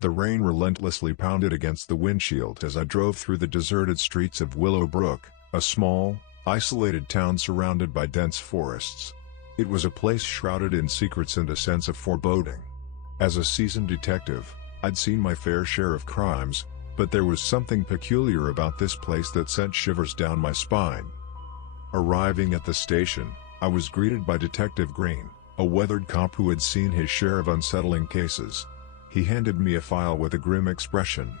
The rain relentlessly pounded against the windshield as I drove through the deserted streets of Willowbrook, a small, isolated town surrounded by dense forests. It was a place shrouded in secrets and a sense of foreboding. As a seasoned detective, I'd seen my fair share of crimes, but there was something peculiar about this place that sent shivers down my spine. Arriving at the station, I was greeted by Detective Green, a weathered cop who had seen his share of unsettling cases. He handed me a file with a grim expression.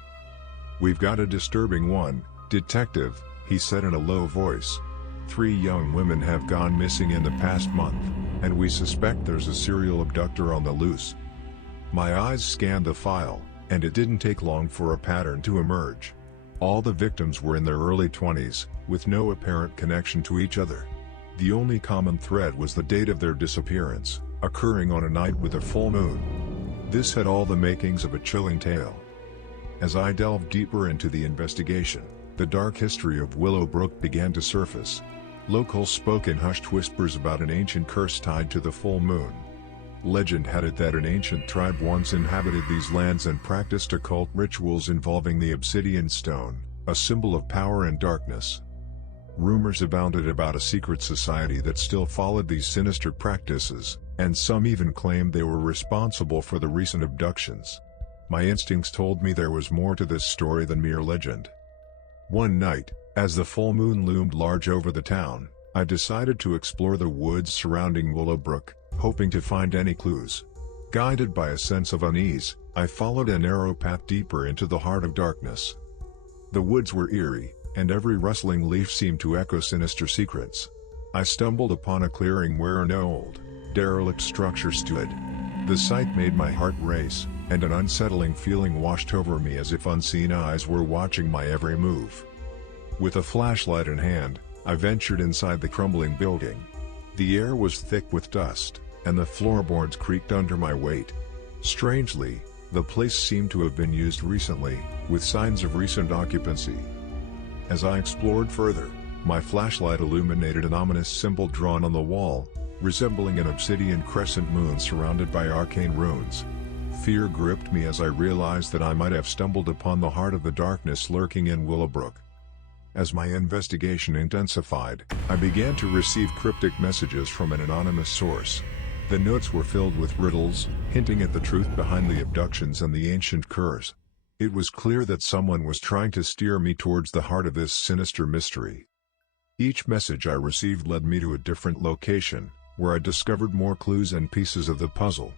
"We've got a disturbing one, Detective," he said in a low voice. "3 young women have gone missing in the past month, and we suspect there's a serial abductor on the loose." My eyes scanned the file, and it didn't take long for a pattern to emerge. All the victims were in their early 20s, with no apparent connection to each other. The only common thread was the date of their disappearance, occurring on a night with a full moon. This had all the makings of a chilling tale. As I delved deeper into the investigation, the dark history of Willowbrook began to surface. Locals spoke in hushed whispers about an ancient curse tied to the full moon. Legend had it that an ancient tribe once inhabited these lands and practiced occult rituals involving the Obsidian stone, a symbol of power and darkness. Rumors abounded about a secret society that still followed these sinister practices, and some even claimed they were responsible for the recent abductions. My instincts told me there was more to this story than mere legend. One night, as the full moon loomed large over the town, I decided to explore the woods surrounding Willowbrook, hoping to find any clues. Guided by a sense of unease, I followed a narrow path deeper into the heart of darkness. The woods were eerie, and every rustling leaf seemed to echo sinister secrets. I stumbled upon a clearing where an old, derelict structure stood. The sight made my heart race, and an unsettling feeling washed over me as if unseen eyes were watching my every move. With a flashlight in hand, I ventured inside the crumbling building. The air was thick with dust, and the floorboards creaked under my weight. Strangely, the place seemed to have been used recently, with signs of recent occupancy. As I explored further, my flashlight illuminated an ominous symbol drawn on the wall, resembling an obsidian crescent moon surrounded by arcane runes. Fear gripped me as I realized that I might have stumbled upon the heart of the darkness lurking in Willowbrook. As my investigation intensified, I began to receive cryptic messages from an anonymous source. The notes were filled with riddles, hinting at the truth behind the abductions and the ancient curse. It was clear that someone was trying to steer me towards the heart of this sinister mystery. Each message I received led me to a different location, where I discovered more clues and pieces of the puzzle.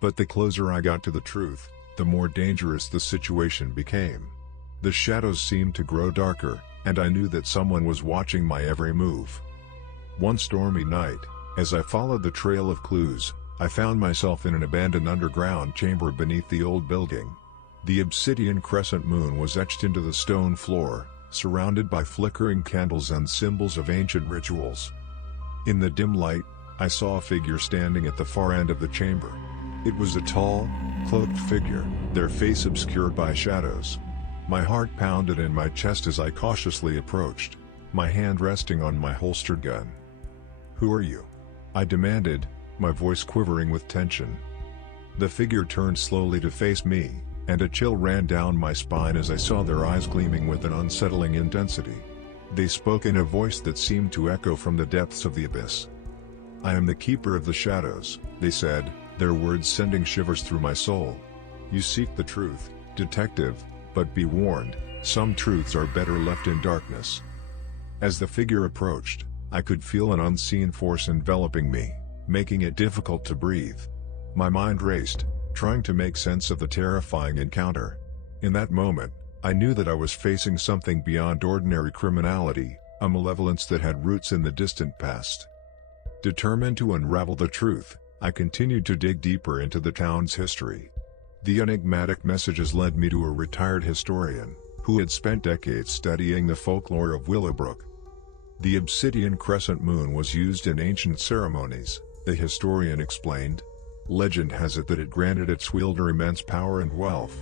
But the closer I got to the truth, the more dangerous the situation became. The shadows seemed to grow darker, and I knew that someone was watching my every move. One stormy night, as I followed the trail of clues, I found myself in an abandoned underground chamber beneath the old building. The obsidian crescent moon was etched into the stone floor, surrounded by flickering candles and symbols of ancient rituals. In the dim light, I saw a figure standing at the far end of the chamber. It was a tall, cloaked figure, their face obscured by shadows. My heart pounded in my chest as I cautiously approached, my hand resting on my holstered gun. "Who are you?" I demanded, my voice quivering with tension. The figure turned slowly to face me, and a chill ran down my spine as I saw their eyes gleaming with an unsettling intensity. They spoke in a voice that seemed to echo from the depths of the abyss. "I am the keeper of the shadows," they said, their words sending shivers through my soul. "You seek the truth, detective, but be warned, some truths are better left in darkness." As the figure approached, I could feel an unseen force enveloping me, making it difficult to breathe. My mind raced, trying to make sense of the terrifying encounter. In that moment, I knew that I was facing something beyond ordinary criminality, a malevolence that had roots in the distant past. Determined to unravel the truth, I continued to dig deeper into the town's history. The enigmatic messages led me to a retired historian, who had spent decades studying the folklore of Willowbrook. The obsidian crescent moon was used in ancient ceremonies, the historian explained. Legend has it that it granted its wielder immense power and wealth.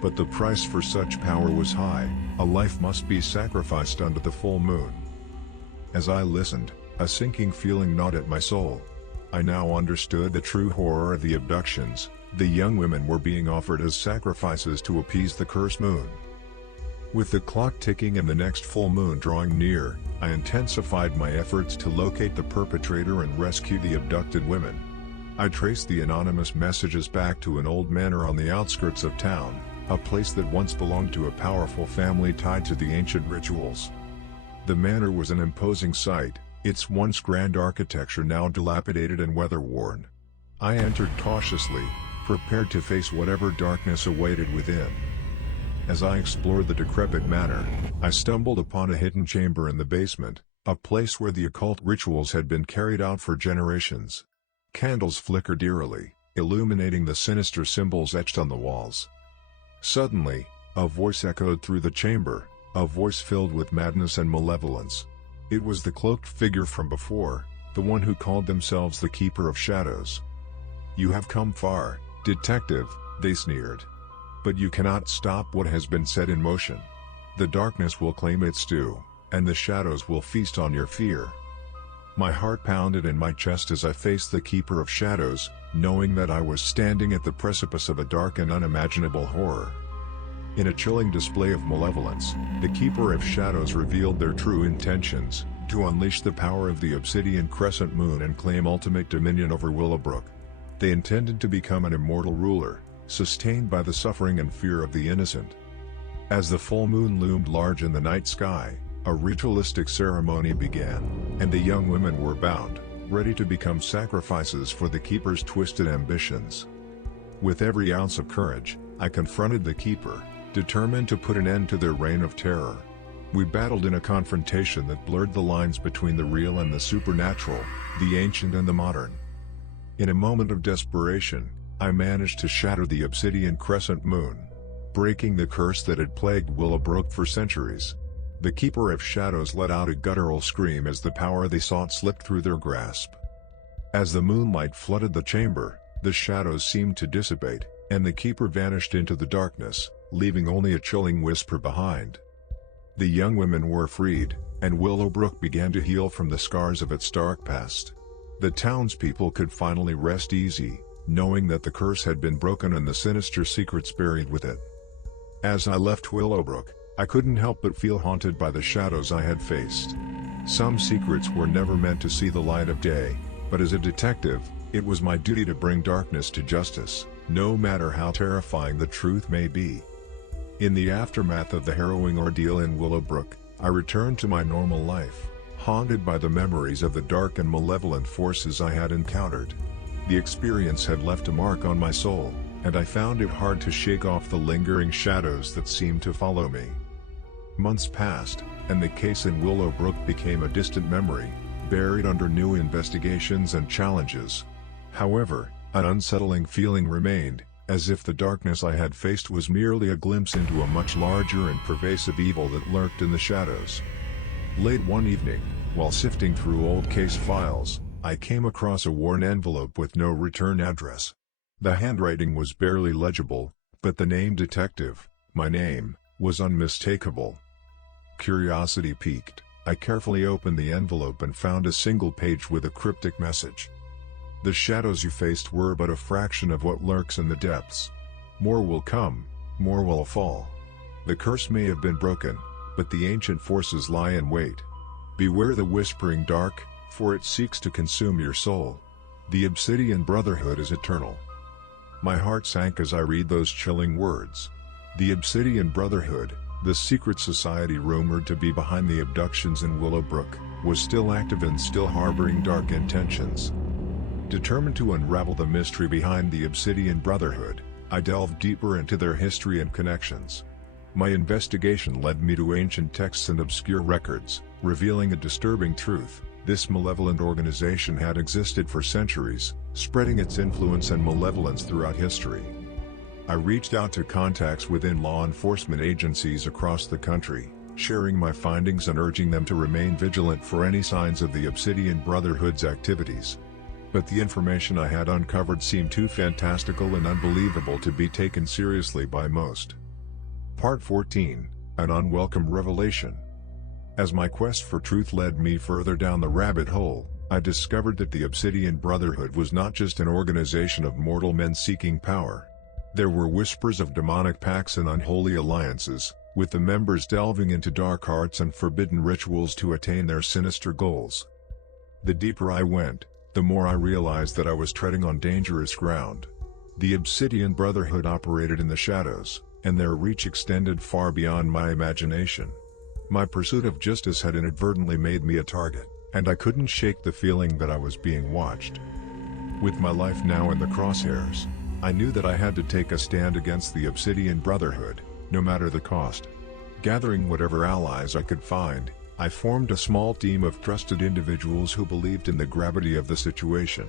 But the price for such power was high, a life must be sacrificed under the full moon. As I listened, a sinking feeling gnawed at my soul. I now understood the true horror of the abductions, The young women were being offered as sacrifices to appease the cursed moon. With the clock ticking and the next full moon drawing near, I intensified my efforts to locate the perpetrator and rescue the abducted women. I traced the anonymous messages back to an old manor on the outskirts of town, a place that once belonged to a powerful family tied to the ancient rituals. The manor was an imposing sight, its once grand architecture now dilapidated and weather-worn. I entered cautiously, prepared to face whatever darkness awaited within. As I explored the decrepit manor, I stumbled upon a hidden chamber in the basement, a place where the occult rituals had been carried out for generations. Candles flickered eerily, illuminating the sinister symbols etched on the walls. Suddenly, a voice echoed through the chamber, a voice filled with madness and malevolence. It was the cloaked figure from before, the one who called themselves the Keeper of Shadows. "You have come far, detective," they sneered. "But you cannot stop what has been set in motion. The darkness will claim its due, and the shadows will feast on your fear." My heart pounded in my chest as I faced the Keeper of Shadows, knowing that I was standing at the precipice of a dark and unimaginable horror. In a chilling display of malevolence, the Keeper of Shadows revealed their true intentions: to unleash the power of the Obsidian crescent moon and claim ultimate dominion over Willowbrook. They intended to become an immortal ruler, sustained by the suffering and fear of the innocent. As the full moon loomed large in the night sky, a ritualistic ceremony began, and the young women were bound, ready to become sacrifices for the Keeper's twisted ambitions. With every ounce of courage, I confronted the Keeper, determined to put an end to their reign of terror. We battled in a confrontation that blurred the lines between the real and the supernatural, the ancient and the modern. In a moment of desperation, I managed to shatter the Obsidian crescent moon, breaking the curse that had plagued Willowbrook for centuries. The Keeper of Shadows let out a guttural scream as the power they sought slipped through their grasp. As the moonlight flooded the chamber, the shadows seemed to dissipate, and the Keeper vanished into the darkness, leaving only a chilling whisper behind. The young women were freed, and Willowbrook began to heal from the scars of its dark past. The townspeople could finally rest easy, knowing that the curse had been broken and the sinister secrets buried with it. As I left Willowbrook, I couldn't help but feel haunted by the shadows I had faced. Some secrets were never meant to see the light of day, but as a detective, it was my duty to bring darkness to justice, no matter how terrifying the truth may be. In the aftermath of the harrowing ordeal in Willowbrook, I returned to my normal life, haunted by the memories of the dark and malevolent forces I had encountered. The experience had left a mark on my soul, and I found it hard to shake off the lingering shadows that seemed to follow me. Months passed, and the case in Willowbrook became a distant memory, buried under new investigations and challenges. However, an unsettling feeling remained, as if the darkness I had faced was merely a glimpse into a much larger and pervasive evil that lurked in the shadows. Late one evening, while sifting through old case files, I came across a worn envelope with no return address. The handwriting was barely legible, but the name detective, my name, was unmistakable. Curiosity piqued, I carefully opened the envelope and found a single page with a cryptic message. "The shadows you faced were but a fraction of what lurks in the depths. More will come, more will fall. The curse may have been broken, but the ancient forces lie in wait. Beware the whispering dark, for it seeks to consume your soul. The Obsidian Brotherhood is eternal." My heart sank as I read those chilling words. The Obsidian Brotherhood, the secret society rumored to be behind the abductions in Willowbrook, was still active and still harboring dark intentions. Determined to unravel the mystery behind the Obsidian Brotherhood, I delved deeper into their history and connections. My investigation led me to ancient texts and obscure records, revealing a disturbing truth: this malevolent organization had existed for centuries, spreading its influence and malevolence throughout history. I reached out to contacts within law enforcement agencies across the country, sharing my findings and urging them to remain vigilant for any signs of the Obsidian Brotherhood's activities. But the information I had uncovered seemed too fantastical and unbelievable to be taken seriously by most. Part 14, An Unwelcome Revelation. As my quest for truth led me further down the rabbit hole, I discovered that the Obsidian Brotherhood was not just an organization of mortal men seeking power. There were whispers of demonic pacts and unholy alliances, with the members delving into dark arts and forbidden rituals to attain their sinister goals. The deeper I went, the more I realized that I was treading on dangerous ground. The Obsidian Brotherhood operated in the shadows, and their reach extended far beyond my imagination. My pursuit of justice had inadvertently made me a target, and I couldn't shake the feeling that I was being watched. With my life now in the crosshairs, I knew that I had to take a stand against the Obsidian Brotherhood, no matter the cost. Gathering whatever allies I could find, I formed a small team of trusted individuals who believed in the gravity of the situation.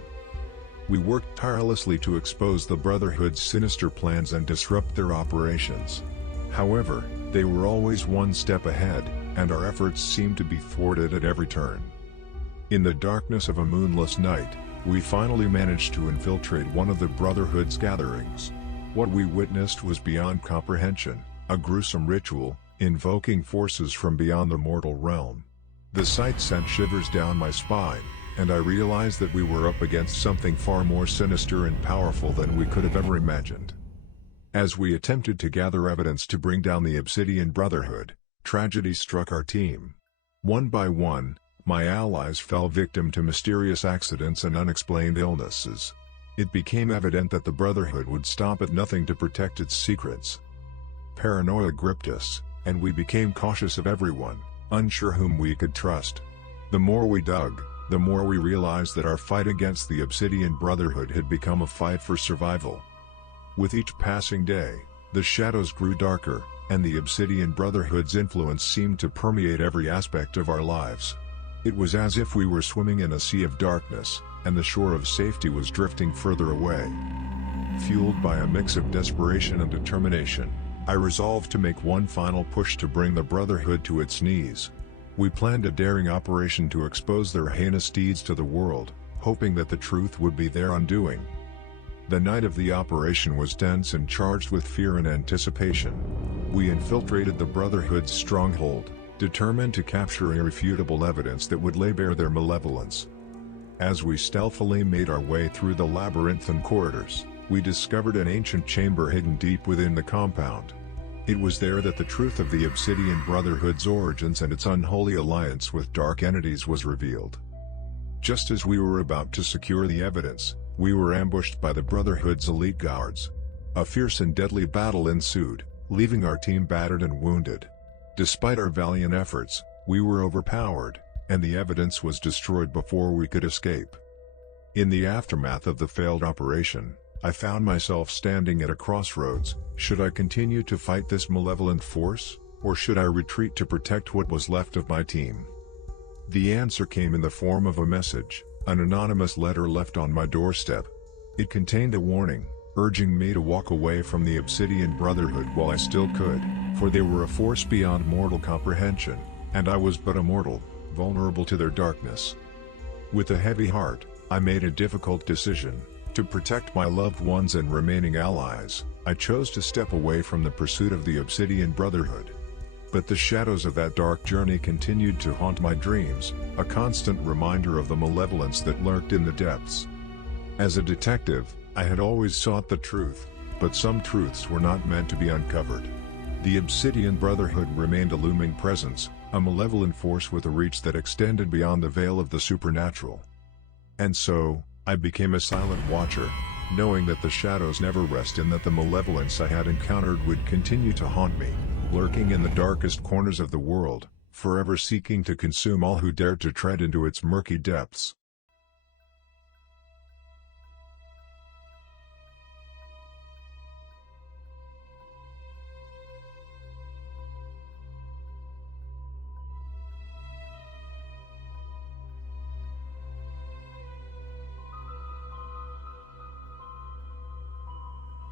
We worked tirelessly to expose the Brotherhood's sinister plans and disrupt their operations. However, they were always one step ahead, and our efforts seemed to be thwarted at every turn. In the darkness of a moonless night, we finally managed to infiltrate one of the Brotherhood's gatherings. What we witnessed was beyond comprehension, a gruesome ritual, invoking forces from beyond the mortal realm. The sight sent shivers down my spine, and I realized that we were up against something far more sinister and powerful than we could have ever imagined. As we attempted to gather evidence to bring down the Obsidian Brotherhood, tragedy struck our team. One by one, my allies fell victim to mysterious accidents and unexplained illnesses. It became evident that the Brotherhood would stop at nothing to protect its secrets. Paranoia gripped us, and we became cautious of everyone, unsure whom we could trust. The more we dug, the more we realized that our fight against the Obsidian Brotherhood had become a fight for survival. With each passing day, the shadows grew darker, and the Obsidian Brotherhood's influence seemed to permeate every aspect of our lives. It was as if we were swimming in a sea of darkness, and the shore of safety was drifting further away. Fueled by a mix of desperation and determination, I resolved to make one final push to bring the Brotherhood to its knees. We planned a daring operation to expose their heinous deeds to the world, hoping that the truth would be their undoing. The night of the operation was tense and charged with fear and anticipation. We infiltrated the Brotherhood's stronghold, determined to capture irrefutable evidence that would lay bare their malevolence. As we stealthily made our way through the labyrinthine corridors, we discovered an ancient chamber hidden deep within the compound. It was there that the truth of the Obsidian Brotherhood's origins and its unholy alliance with dark entities was revealed. Just as we were about to secure the evidence, we were ambushed by the Brotherhood's elite guards. A fierce and deadly battle ensued, leaving our team battered and wounded. Despite our valiant efforts, we were overpowered, and the evidence was destroyed before we could escape. In the aftermath of the failed operation, I found myself standing at a crossroads. Should I continue to fight this malevolent force, or should I retreat to protect what was left of my team? The answer came in the form of a message, an anonymous letter left on my doorstep. It contained a warning, urging me to walk away from the Obsidian Brotherhood while I still could, for they were a force beyond mortal comprehension, and I was but a mortal, vulnerable to their darkness. With a heavy heart, I made a difficult decision. To protect my loved ones and remaining allies, I chose to step away from the pursuit of the Obsidian Brotherhood. But the shadows of that dark journey continued to haunt my dreams, a constant reminder of the malevolence that lurked in the depths. As a detective, I had always sought the truth, but some truths were not meant to be uncovered. The Obsidian Brotherhood remained a looming presence, a malevolent force with a reach that extended beyond the veil of the supernatural. And so, I became a silent watcher, knowing that the shadows never rest and that the malevolence I had encountered would continue to haunt me, lurking in the darkest corners of the world, forever seeking to consume all who dared to tread into its murky depths.